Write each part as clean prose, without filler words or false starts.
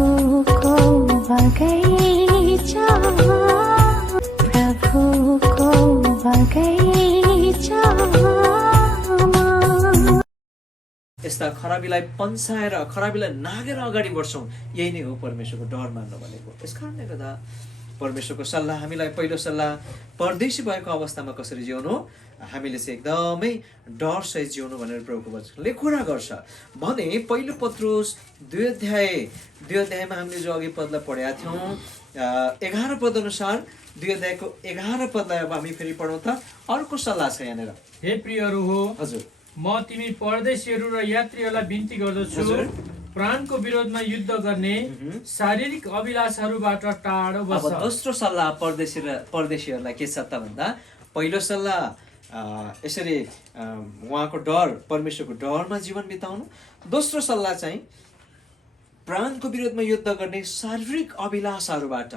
प्रभुको बगैँचा प्रभुको बगैँचामा यस्ता खराबीलाई पन्साएर खराबीलाई नागेर अगाडि बढ्छौँ, यही नै हो परमेश्वरको डर मान्नु भनेको। यस कारणले गर्दा परमेश्वरको सल्लाह, हामीलाई पहिलो सल्लाह परदेशी भएको अवस्थामा कसरी जिउनु, हामीले चाहिँ एकदमै डरसहित जिउनु भनेर प्रभुको वचनले कुरा गर्छ भने पहिलो पत्रुस 2 अध्यायमा हामीले जो अघि पदलाई पढेका थियौँ 11 पद अनुसार 2 अध्यायको 11 पदलाई अब हामी फेरि पढौँ त। अर्को सल्लाह छ यहाँनिर। हे प्रियहरू हो, हजुर, म तिमी परदेशीहरू र यात्रीहरूलाई बिन्ती गर्दछु, प्राणको विरोधमा युद्ध गर्ने शारीरिक अभिलाषहरूबाट टाढो बस। अब दोस्रो सल्लाह परदेशीहरूलाई के छ त भन्दा, पहिलो सल्लाह यसरी उहाँको डर, परमेश्वरको डरमा जीवन बिताउनु। दोस्रो सल्लाह चाहिँ प्राणको विरोधमा युद्ध गर्ने शारीरिक अभिलाषाहरूबाट,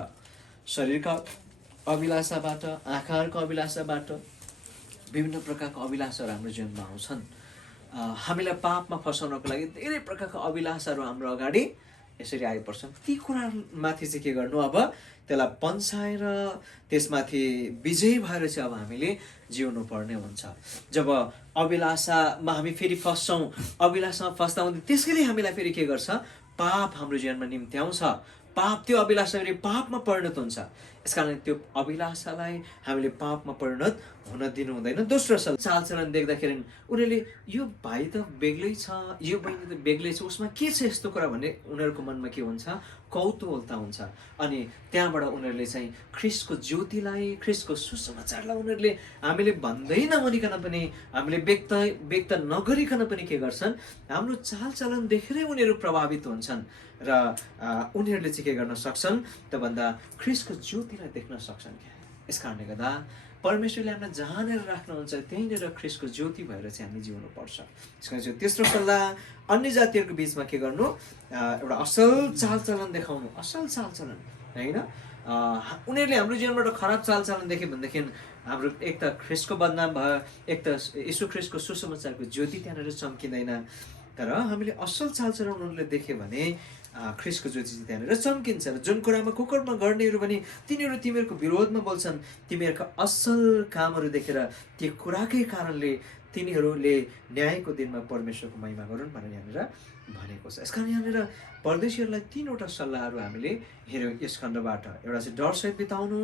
शरीरका अभिलाषाबाट, आँखाहरूको अभिलाषाबाट, विभिन्न प्रकारका अभिलाषाहरू हाम्रो जीवनमा आउँछन्। हामीलाई पापमा फसाउनको लागि धेरै प्रकारका अभिलाषाहरू हाम्रो अगाडि यसरी आइपर्छन्। ती कुरामाथि चाहिँ के गर्नु, अब त्यसलाई पन्साएर त्यसमाथि विजयी भएर चाहिँ अब हामीले जिउनु पर्ने हुन्छ। जब अभिलाषामा हामी फेरि फस्छौँ, अभिलाषामा फस्दा हुँदै त्यसैले हामीलाई फेरि के गर्छ, पाप हाम्रो जीवनमा निम्ति आउँछ। पाप, त्यो अभिलाषा फेरि पापमा परिणत हुन्छ। यसकारण त्यो अभिलाषालाई हामीले पापमा परिणत हुन दिनु हुँदैन। दोस्रो चालचलन देख्दाखेरि उनीहरूले यो भाइ त बेग्लै छ, यो बहिनी त बेग्लै छ, उसमा के छ यस्तो कुरा भन्ने उनीहरूको मनमा के हुन्छ, कौतूहलता हुन्छ। अनि त्यहाँबाट उनीहरूले चाहिँ ख्रिस्टको ज्योतिलाई, ख्रिस्टको सुसमाचारलाई उनीहरूले हामीले भन्दै नभनिकन पनि, हामीले व्यक्त नगरिकन पनि के गर्छन्, हाम्रो चालचलन देखेरै उनीहरू प्रभावित हुन्छन् र उनीहरूले चाहिँ के गर्न सक्छन् त भन्दा ख्रिस्टको ज्योतिलाई देख्न सक्छन् क्या। यस कारणले गर्दा परमेश्वरले हामीलाई जहाँनिर राख्नुहुन्छ त्यहीँनिर ख्रिस्टको ज्योति भएर चाहिँ हामी जिउनु पर्छ। यसको तेस्रो सल्लाह अन्य जातिहरूको बिचमा के गर्नु, एउटा असल चालचलन देखाउनु। असल चालचलन होइन, उनीहरूले हाम्रो जीवनबाट खराब चालचलन देख्यो भनेदेखि हाम्रो एक त ख्रिस्टको बदनाम भयो, एक त यीशु ख्रिस्टको सुसमाचारको ज्योति त्यहाँनिर चम्किँदैन। तर हामीले असल चालचलन उनीहरूले देख्यो भने ख्रिस्टको ज्योति चाहिँ त्यहाँनिर चम्किन्छ। र जुन कुरामा कुकर्म गर्नेहरू पनि तिनीहरू तिमीहरूको विरोधमा बोल्छन्, तिमीहरूका असल कामहरू देखेर ती कुराकै कारणले तिनीहरूले न्यायको दिनमा परमेश्वरको महिमा गरून् भनेर यहाँनिर भनेको छ। यसकारण यहाँनिर परदेशीहरूलाई 3वटा सल्लाहहरू हामीले हेऱ्यौँ यस खण्डबाट। एउटा चाहिँ डरसहित बिताउनु,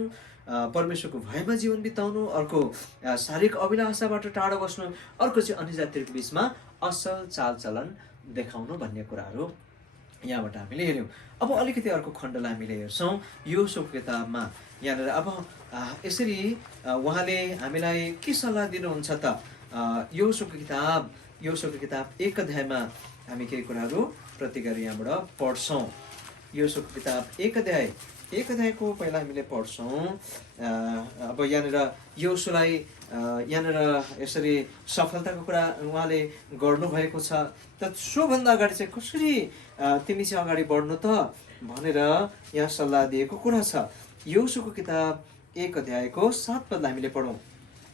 परमेश्वरको भयमा जीवन बिताउनु, अर्को शारीरिक अभिलाषाबाट टाढो बस्नु, अर्को चाहिँ अन्य जातिहरूको बिचमा असल चालचलन देखाउनु भन्ने कुराहरू यहाँबाट हामीले हेऱ्यौँ। अब अलिकति अर्को खण्डलाई हामीले हेर्छौँ योसेफको किताबमा। यहाँनिर अब यसरी उहाँले हामीलाई के सल्लाह दिनुहुन्छ त। योसेफको किताब 1 अध्यायमा हामी केही कुराहरू प्रति गरी यहाँबाट पढ्छौँ। योसेफको किताब 1 अध्यायको पहिला हामीले पढ्छौँ। अब यहाँनिर योसेफलाई यहाँनिर यसरी सफलताको कुरा उहाँले गर्नुभएको छ। त सोभन्दा अगाडि चाहिँ कसरी तिमी चाहिँ अगाडि बढ्नु त भनेर यहाँ सल्लाह दिएको कुरा छ। योसेफको किताब 1 अध्यायको 7 पदलाई हामीले पढौँ।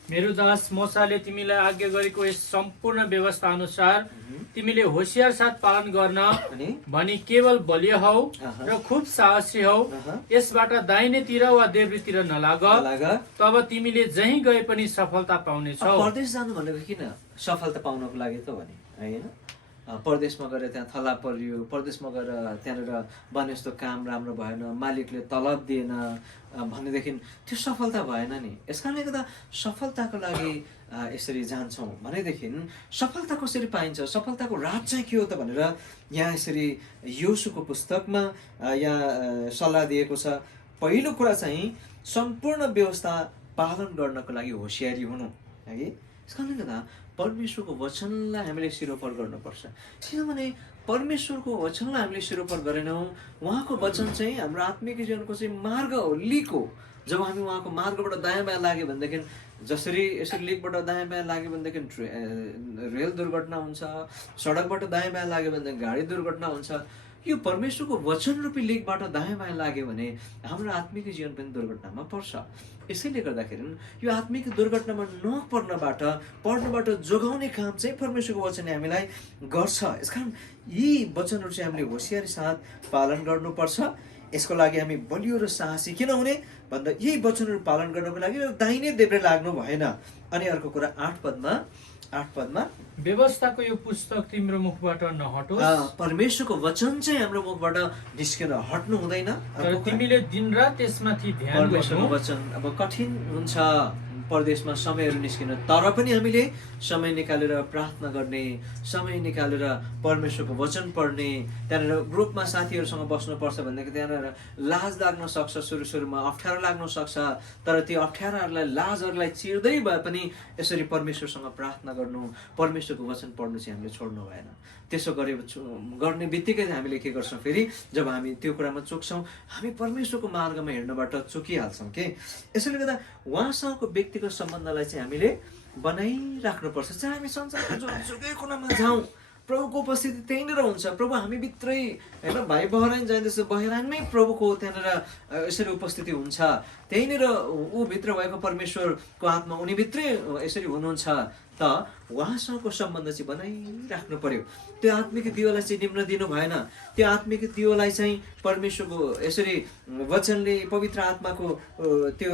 मेरो दास मोसाले तिमीलाई आज्ञा गरेको यस सम्पूर्ण व्यवस्था अनुसार तिमीले होशियार साथ पालन गर्न भनी केवल बलियो हौ र खुब साहसी हौ, यसबाट दाहिनेतिर वा देब्रेतिर नलाग, तब तिमीले जहीँ गए पनि सफलता पाउनेछौ। परदेश जानु भनेको किन सफलता पाउनको लागि त भने होइन। परदेशमा गएर त्यहाँ थला परियो, परदेशमा गएर त्यहाँनिर भने जस्तो काम राम्रो भएन, मालिकले तलब दिएन भनेदेखि त्यो सफलता भएन नि। यस कारणले गर्दा सफलताको लागि यसरी जान्छौँ भनेदेखि सफलता कसरी पाइन्छ, सफलताको राज चाहिँ के हो त भनेर यहाँ यसरी योसेफको पुस्तकमा यहाँ सल्लाह दिएको छ। पहिलो कुरा चाहिँ सम्पूर्ण व्यवस्था पालन गर्नको लागि होसियारी हुनु है। यस कारणले गर्दा परमेश्वरको वचनलाई हामीले सिरोपर गर्नुपर्छ। किनभने परमेश्वरको वचनलाई हामीले सिरोपर गरेनौँ, उहाँको वचन चाहिँ हाम्रो आत्मिक जीवनको चाहिँ मार्ग हो, लिक हो। जब हामी उहाँको मार्गबाट दायाँ बायाँ लाग्यो भनेदेखि, जसरी यसरी लिकबाट दायाँ बायाँ लाग्यो भनेदेखि रेल दुर्घटना हुन्छ, सडकबाट दायाँ बायाँ लाग्यो भनेदेखि गाडी दुर्घटना हुन्छ। यो परमेश्वरको वचन रूपी लेखबाट दायाँ बायाँ लाग्यो भने हाम्रो आत्मिक जीवन पनि दुर्घटनामा पर्छ। यसैले गर्दाखेरि यो आत्मिक दुर्घटनामा नपर्नबाट पर्नबाट जोगाउने काम चाहिँ परमेश्वरको वचनले हामीलाई गर्छ। यसकारण यी वचनहरू चाहिँ हामीले होसियारी साथ पालन गर्नुपर्छ। यसको लागि हामी बलियो र साहसी किन हुने भन्दा यही वचनहरू पालन गर्नको लागि दाहिने देब्रे लाग्नु भएन। अनि अर्को कुरा 8 पदमा व्यवस्थाको यो पुस्तक तिम्रो मुखबाट नहटोस्। परमेश्वरको वचन चाहिँ हाम्रो मुखबाट निस्केर हट्नु हुँदैन। तर तिमीले दिनरात त्यसमाथि ध्यान परमेश्वरको गर्नु। वचन अब कठिन हुन्छ परदेशमा समयहरू निस्किन, तर पनि हामीले समय निकालेर प्रार्थना गर्ने, समय निकालेर परमेश्वरको वचन पढ्ने, त्यहाँनिर ग्रुपमा साथीहरूसँग बस्नुपर्छ भनेदेखि त्यहाँनिर लाज लाग्न सक्छ, सुरुमा अप्ठ्यारो लाग्न सक्छ, तर त्यो अप्ठ्याराहरूलाई लाजहरूलाई चिर्दै भए पनि यसरी परमेश्वरसँग प्रार्थना गर्नु, परमेश्वरको वचन पढ्नु चाहिँ हामीले छोड्नु भएन। त्यसो गर्ने बित्तिकै हामीले के गर्छौँ फेरि जब हामी त्यो कुरामा चुक्छौँ हामी परमेश्वरको मार्गमा हिँड्नबाट चुकिहाल्छौँ के। यसैले गर्दा उहाँसँगको व्यक्तिगत सम्बन्धलाई चाहिँ हामीले बनाइराख्नुपर्छ। चाहे हामी संसारको जुनसुकै कुनामा जाउँ प्रभुको उपस्थिति त्यहीँनिर हुन्छ। प्रभु हामी भित्रै होइन, भाइ बहराइन जाँदैछ बहराइनमै प्रभुको त्यहाँनिर यसरी उपस्थिति हुन्छ। त्यहीँनिर ऊ भित्र भएको परमेश्वरको आत्मा उनी भित्रै यसरी हुनुहुन्छ। त उहाँसँगको सम्बन्ध चाहिँ बनाइराख्नु पर्यो। त्यो आत्मिक दियोलाई चाहिँ निम्न दिनु भएन। त्यो आत्मिक दियोलाई चाहिँ परमेश्वरको यसरी वचनले पवित्र आत्माको त्यो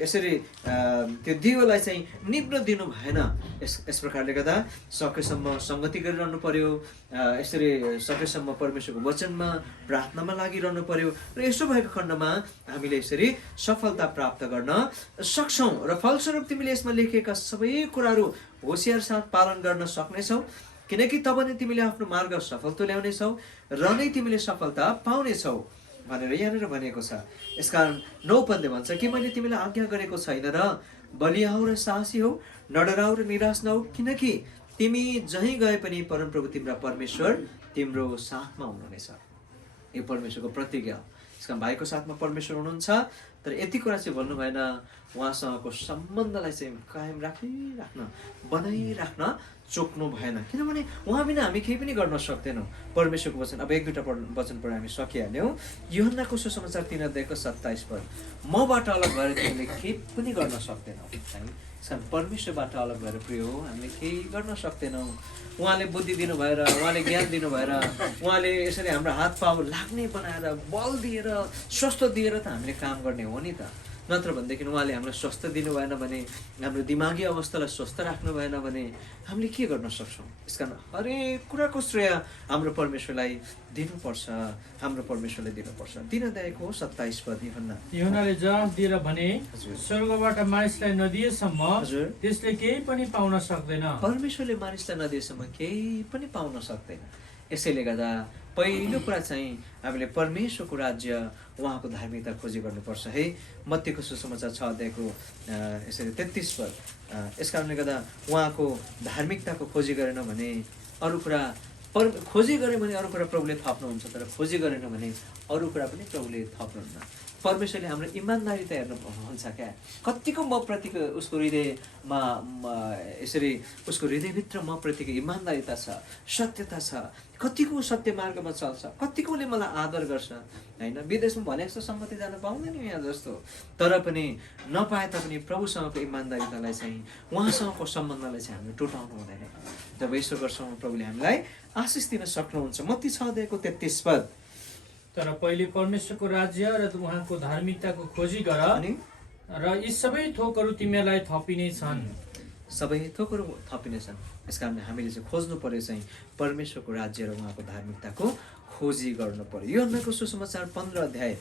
यसरी त्यो दियोलाई चाहिँ निम्न दिनु भएन। यस प्रकारले गर्दा सकेसम्म सङ्गति गरिरहनु पर्यो। यसरी सकेसम्म परमेश्वरको वचनमा प्रार्थनामा लागिरहनु पर्यो र यसो भएको खण्डमा हामीले यसरी सफलता प्राप्त गर्न सक्छौँ। र फलस्वरूप तिमीले यसमा लेखिएका सबै कुराहरू होसियार साथ पालन गर्न सक्नेछौ, किनकि तब नै तिमीले आफ्नो मार्ग सफल तुल्याउनेछौ र नै तिमीले सफलता पाउनेछौ भनेर यहाँनिर भनेको छ। यसकारण 9 पदले भन्छ कि मैले तिमीलाई आज्ञा गरेको छैन र बलिया हौ र साहसी हौ, नडराउ र निराश नहौ, किनकि तिमी जहीँ गए पनि परमप्रभु तिम्रा परमेश्वर तिम्रो साथमा हुनुहुनेछ। यो परमेश्वरको प्रतिज्ञा हो। यसकारण भाइको साथमा परमेश्वर हुनुहुन्छ, तर यति कुरा चाहिँ भन्नु भएन उहाँसँगको सम्बन्धलाई चाहिँ कायम राखिराख्न, बनाइराख्न चोक्नु भएन। किनभने उहाँ बिना हामी केही पनि गर्न सक्दैनौँ। परमेश्वरको वचन अब 1-2 वचन पढेर हामी सकिहाल्यौँ। यूहन्नाको सुसमाचार 3:27 पद, मबाट अलग भएर तिमीले केही पनि गर्न सक्दैनौ। परमेश्वरबाट अलग भएर प्रिय हो हामीले केही गर्न सक्दैनौँ। उहाँले बुद्धि दिनु भएर, उहाँले ज्ञान दिनु भएर, उहाँले यसरी हाम्रो हात पाउ लाग्ने बनाएर बल दिएर स्वस्थ दिएर त हामीले काम गर्ने हो नि त। नत्र भनेदेखि उहाँले हामीलाई स्वस्थ दिनु भएन भने, हाम्रो दिमागी अवस्थालाई स्वस्थ राख्नु भएन भने हामीले के गर्न सक्छौँ। यसकारण हरेक कुराको श्रेय हाम्रो परमेश्वरलाई दिनुपर्छ, हाम्रो परमेश्वरलाई दिनुपर्छ। 3:27 पद यूहन्नाले जवाफ दिएर भने, स्वर्गबाट मानिसलाई नदिएसम्म त्यसले केही पनि पाउन सक्दैन। परमेश्वरले मानिसलाई नदिएसम्म केही पनि पाउन सक्दैन। यसैले गर्दा पहिलो कुरा चाहिँ हामीले परमेश्वरको राज्य उहाँको धार्मिकता खोजी गर्नुपर्छ है। मत्तीको सुसमाचार 6 यसरी 33 पद, यस कारणले गर्दा उहाँको धार्मिकताको खोजी गरेन भने अरू कुरा खोजी गऱ्यो भने अरू कुरा प्रभुले थप्नुहुन्छ, तर खोजी गरेन भने अरू कुरा पनि प्रभुले थप्नुहुन्न। परमेश्वरले हाम्रो इमान्दारिता हेर्नुहुन्छ क्या, कतिको म प्रतिको उसको हृदयमा यसरी उसको हृदयभित्र म प्रतिको इमान्दारिता छ, सत्यता छ, कतिको सत्य मार्गमा चल्छ, कतिकोले मलाई आदर गर्छ होइन। विदेशमा भने जस्तो सम्मति जान पाउँदैन यहाँ जस्तो, तर पनि नपाए तापनि प्रभुसँगको इमान्दारितालाई चाहिँ उहाँसँगको सम्बन्धलाई चाहिँ हामीले टुटाउनु हुँदैन। जब यसो गर्छौँ प्रभुले हामीलाई आशिष दिन सक्नुहुन्छ। मत्ती 6:33 पद, तर पहिले परमेश्वरको राज्य र उहाँको धार्मिकताको खोजी गर र यी सबै थोकहरू तिमीलाई थपिने छन्। सबै थोकहरू थपिने छन्। यसकारण हामीले चाहिँ खोज्नु पर्यो चाहिँ परमेश्वरको राज्य र उहाँको धार्मिकताको खोजी गर्नु पर्यो। यूहन्नाको सुसमाचार 15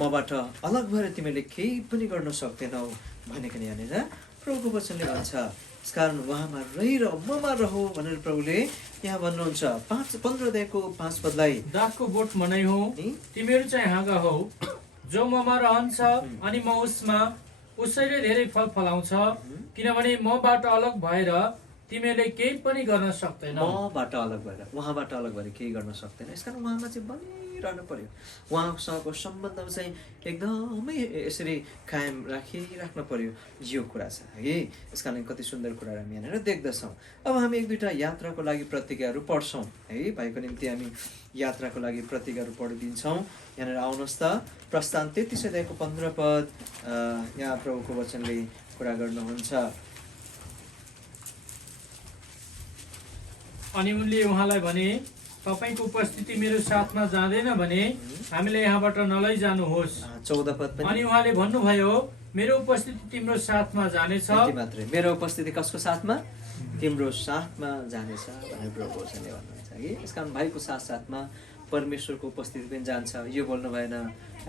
मबाट अलग भएर तिमीले केही पनि गर्न सक्दैनौ भनेको यहाँनिर प्रभुको वचनले भन्छ। यसकारण उहाँमा रहिर ममा रहो भनेर प्रभुले यहाँ भन्नुहुन्छ। 15:5 पदलाई, दाखको बोट मनै हो, तिमीहरू चाहिँ हाँगा हौ, जो ममा रहन्छ अनि म उसमा, उसैले धेरै फल फलाउँछ, किनभने मबाट अलग भएर तिमीले केही पनि गर्न सक्दैन। मबाट अलग भएर, उहाँबाट अलग भएर केही गर्न सक्दैन। यसकारण उहाँमा चाहिँ बलियो रहनु पर्यो, उहाँसँगको सम्बन्ध चाहिँ एकदमै यसरी कायम राखिराख्नु पर्यो, यो कुरा छ है। यस कारण कति सुन्दर कुराहरू हामी यहाँनिर देख्दछौँ। अब हामी एक दुईवटा यात्राको लागि प्रतिज्ञाहरू पढ्छौँ है, भाइको निम्ति हामी यात्राको लागि प्रतिज्ञाहरू पढिदिन्छौँ। यहाँनिर आउनुहोस् त, प्रस्थान 33 अध्यायको 15 पद, यहाँ प्रभुको वचनले कुरा गर्नुहुन्छ। अनि उनले उहाँलाई भने, तपाईँको उपस्थिति मेरो साथमा जाँदैन भने हामीले यहाँबाट नलैजानुहोस्। 14 पद पनि। अनि उहाँले भन्नुभयो, मेरो उपस्थिति तिम्रो साथमा जानेछ। यति मात्रै, मेरो उपस्थिति कसको साथमा? तिम्रो साथमा जानेछ भनेर प्रभु वचनले भन्नुहुन्छ कि। यसकारण भाइको साथसाथमा परमेश्वरको उपस्थिति पनि जान्छ। यो बोल्नु भएन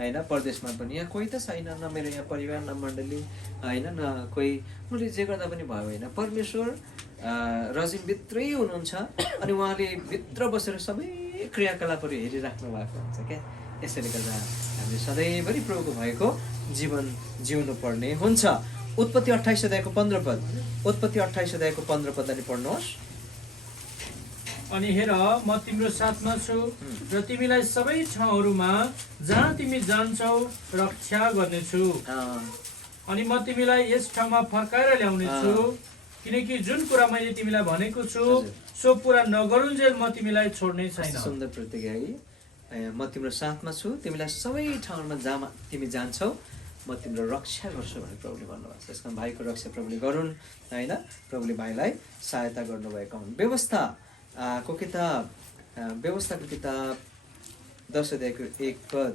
होइन, परदेशमा पनि यहाँ कोही त छैन, न मेरो यहाँ परिवार, न मण्डली होइन, न कोही, मैले जे गर्दा पनि भयो होइन, परमेश्वर रजिमभित्रै हुनुहुन्छ अनि उहाँले भित्र बसेर सबै क्रियाकलापहरू हेरिराख्नु भएको हुन्छ क्या। यसैले गर्दा हामीले सधैँभरि प्रभुको भएको जीवन जिउनु पर्ने हुन्छ। उत्पत्ति 28 अध्यायको 15 पद, उत्पत्ति 28 अध्यायको 15 पद अनि पढ्नुहोस्। अनि हेर, म तिम्रो साथमा छु र तिमीलाई सबै ठाउँहरूमा जहाँ तिमी जान्छौ रक्षा गर्नेछु। अनि म तिमीलाई यस ठाउँमा फर्काएर ल्याउनेछु, किनकि जुन कुरा मैले तिमीलाई भनेको छु सो पुरा नगरुन्जेल म तिमीलाई छोड्ने छैन। सुन्दर प्रतिज्ञा है। म तिम्रो साथमा छु, तिमीलाई सबै ठाउँमा जहाँ तिमी जान्छौ म तिम्रो रक्षा गर्छु भनेर प्रभुले भन्नुभएको छ। यसमा भाइको रक्षा प्रभुले गरून् होइन, प्रभुले भाइलाई सहायता गर्नुभएका हुन्। व्यवस्थाको किताब, व्यवस्थाको किताब 10 अध्यायको 1 पद।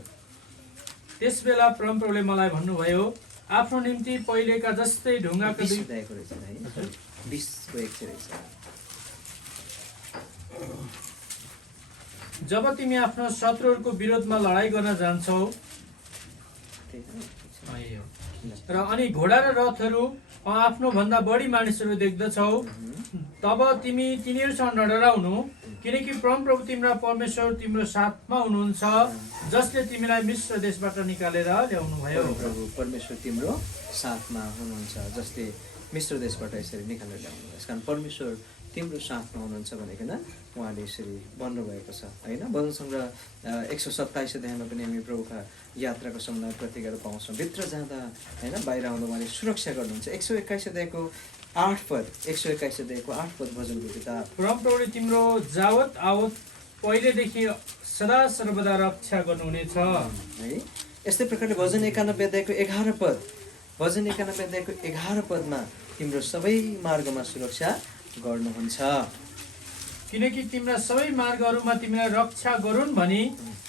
त्यस बेला परमप्रभुले मलाई भन्नुभयो, आफ्नो निम्ति पहिलेका जस्तै ढुङ्गाको 20 अध्यायको रहेछ है, 20को 1 चाहिँ रहेछ। जब तिमी आफ्नो शत्रुहरूको विरोधमा लडाइँ गर्न जान्छौ र अनि घोडा र रथहरू आफ्नो भन्दा बढी मानिसहरू देख्दछौ, तब तिमी तिनीहरूसँग नडराउनु, किनकि परमप्रभु तिम्रा परमेश्वर तिम्रो साथमा हुनुहुन्छ, जसले तिमीलाई मिश्र देशबाट निकालेर ल्याउनु भयो। प्रभु परमेश्वर तिम्रो साथमा हुनुहुन्छ, जसले मिश्र देशबाट यसरी निकालेर ल्याउनु भयो। यसकारण परमेश्वर तिम्रो साथमा हुनुहुन्छ भनेकन उहाँले यसरी भन्नुभएको छ होइन। भजन सङ्ग्रह 127 अध्यायमा पनि हामी प्रभुका यात्राको समयमा प्रतिज्ञाहरू पाउँछौँ। भित्र जाँदा होइन, बाहिर आउँदा उहाँले सुरक्षा गर्नुहुन्छ। 121 अध्यायको 8 पद, 121 अध्यायको 8 पद भजनको किताब। परमप्रभुले तिम्रो जावत आवत पहिलेदेखि सदा सर्वदा रक्षा गर्नुहुनेछ है। यस्तै प्रकारले भजन 91 अध्यायको 11 पद, भजन 91 अध्यायको 11 पदमा तिम्रो सबै मार्गमा सुरक्षा गर्नुहुन्छ, किनकि तिम्रा सबै मार्गहरूमा तिमीलाई रक्षा गरून् भनी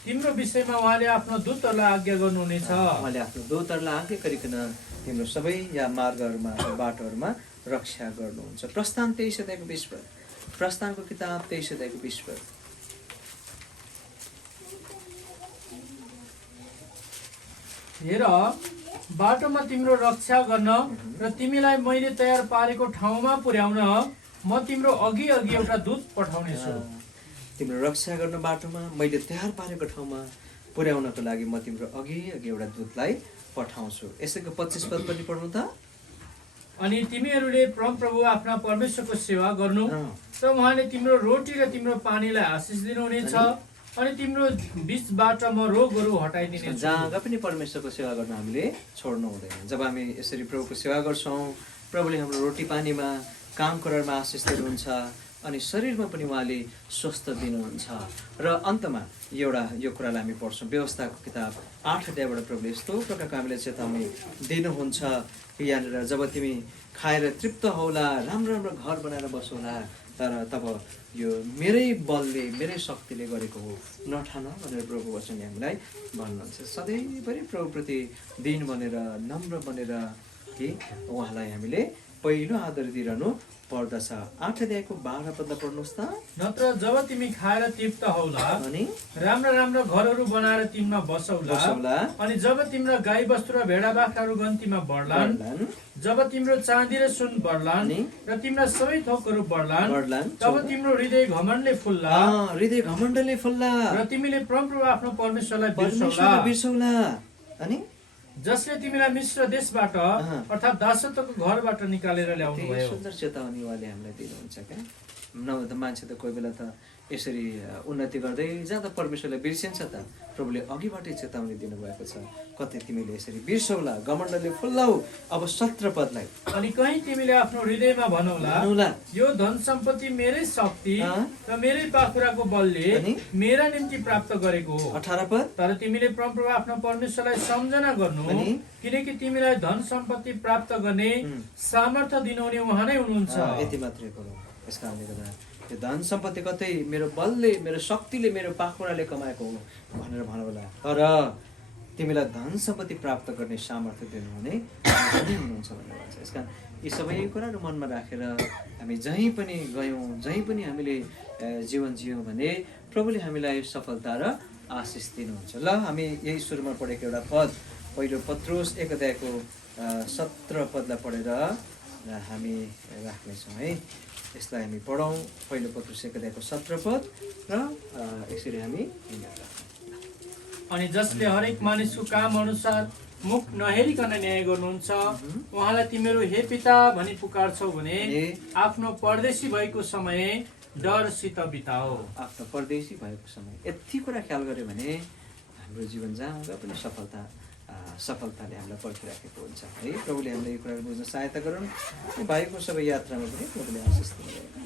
तिम्रो विषयमा उहाँले आफ्नो दूतहरूलाई आज्ञा गर्नुहुनेछ। उहाँले आफ्नो दूतहरूलाई आज्ञा गरिकन तिम्रो सबै या मार्गहरूमा, बाटोहरूमा रक्षा गर्नुहुन्छ। प्रस्थान 23 अध्यायको 20 पद, प्रस्थानको किताब 23 अध्यायको 20 पद। हेर, बाटोमा तिम्रो रक्षा गर्न र तिमीलाई मैले तयार पारेको ठाउँमा पुर्याउन म तिम्रो अघि अघि एउटा दूत पठाउनेछु। तिम्रो रक्षा गर्न बाटोमा मैले तयार पारेको ठाउँमा पुर्याउनको लागि म तिम्रो अघि अघि एउटा दूतलाई पठाउँछु। यसैको 25 पद पनि पढ्नु त। अनि तिमीहरूले परमप्रभु आफ्ना परमेश्वरको सेवा गर्नु र उहाँले तिम्रो रोटी र तिम्रो पानीलाई आशिष दिनुहुनेछ, अनि तिम्रो बीचबाट म रोगहरू हटाइदिनेछु। जहाँ पनि परमेश्वरको सेवा गर्न हामीले छोड्नु हुँदैन। जब हामी यसरी प्रभुको सेवा गर्छौँ, प्रभुले हाम्रो रोटी पानीमा, काम कुरामा आशिष दिनुहुन्छ अनि शरीरमा पनि उहाँले स्वस्थ दिनुहुन्छ। र अन्तमा यो कुरालाई हामी पढ्छौँ, व्यवस्थाको किताब 8 अध्यायबाट प्रभुले यस्तो प्रकारको हामीले चेतावनी दिनुहुन्छ कि यहाँनिर जब तिमी खाएर तृप्त होला, राम्रो राम्रो घर बनाएर बसौला, तर तब यो मेरै बलले, मेरै शक्तिले गरेको हो नठान भनेर प्रभु वचनले हामीलाई भन्नुहुन्छ। सधैँभरि प्रभुप्रति दिन बनेर, नम्र बनेर कि उहाँलाई हामीले पहिलो आदर दिइरहनु पर्दछ। 8 अध्यायको 12 पद पढ्नुहोस् त। नत्र जब तिमी खाएर तृप्त हौला अनि राम्रा राम्रा घरहरू बनाएर तिमीमा बसौला, अनि जब तिम्रा गाई बस्तु र भेडा बाख्राहरू गन्तीमा बढ्लान्, जब तिम्रो चाँदी र सुन बढ्लान् र तिम्रा सबै थोकहरू बढ्लान्, तब तिम्रो हृदय घमण्डले फुल्ला, हृदय घमण्डले फुल्ला, र तिमीले परमप्रभु आफ्नो परमेश्वरलाई बिर्सौला, अनि जसले तिमीलाई मिश्र देशबाट अर्थात् दासत्वको घरबाट निकालेर ल्याउनु भयो। सुन्दर चेतावनी उहाँले हामीलाई दिनुहुन्छ क्या। नभए त मान्छे त कोही बेला त यसरी उन्नति गर्दै जाँदा परमेश्वरलाई बिर्सिन्छ त? प्रभुले अघिबाटै चेतावनी दिनुभएको छ, कतै तिमीले यसरी बिर्सौला, घमण्डले फुल्लाऊ अब 17 पदलाई। अनि कहीँ तिमीले आफ्नो हृदयमा भनौला यो धन सम्पत्ति मेरै शक्ति र मेरै पाखुराको बलले अनि मेरा निम्ति प्राप्त गरेको हो। 18 पद। तर तिमीले परमप्रभु आफ्नो परमेश्वरलाई सम्झना गर्नु, अनि किनकि तिमीलाई धन सम्पत्ति प्राप्त गर्ने सामर्थ्य दिनुहुने उहाँ नै हुनुहुन्छ। यति मात्रै कुरो। यस कारणले गर्दा यो धन सम्पत्ति कतै मेरो बलले, मेरो शक्तिले, मेरो पाखुराले कमाएको हो भनेर भनौला, तर तिमीलाई धन सम्पत्ति प्राप्त गर्ने सामर्थ्य दिनुहुने उहाँ नै हुनुहुन्छ भनेर भन्छ। यस कारण यी सबै कुराहरू मनमा राखेर हामी जहीँ पनि गयौँ, जहीँ पनि हामीले जीवन जियौँ भने प्रभुले हामीलाई सफलता र आशिष दिनुहुन्छ। ल, हामी यही सुरुमा पढेको एउटा पद, पहिलो पत्रुस 1 अध्यायको 17 पदलाई पढेर हामी राख्नेछौँ है। यसलाई हामी पढौँ, पहिलो पत्रुस 1 अध्यायको 17 पद र यसरी हामी अनि जसले हरेक मानिसको काम अनुसार मुख नहेरिकन न्याय गर्नुहुन्छ, उहाँलाई तिमीहरू हे पिता भनी पुकार्छौ भने आफ्नो परदेशी भएको समय डरसित बिताओ। आफ्नो परदेशी भएको समय यति कुरा ख्याल गऱ्यो भने हाम्रो जीवन जहाँ पनि सफलताले हामीलाई पर्खिराखेको हुन्छ है। प्रभुले हामीलाई यो कुराहरू बुझ्न सहायता गरून्। भाइको सबै यात्रामा पनि प्रभुले आशिष दिनु।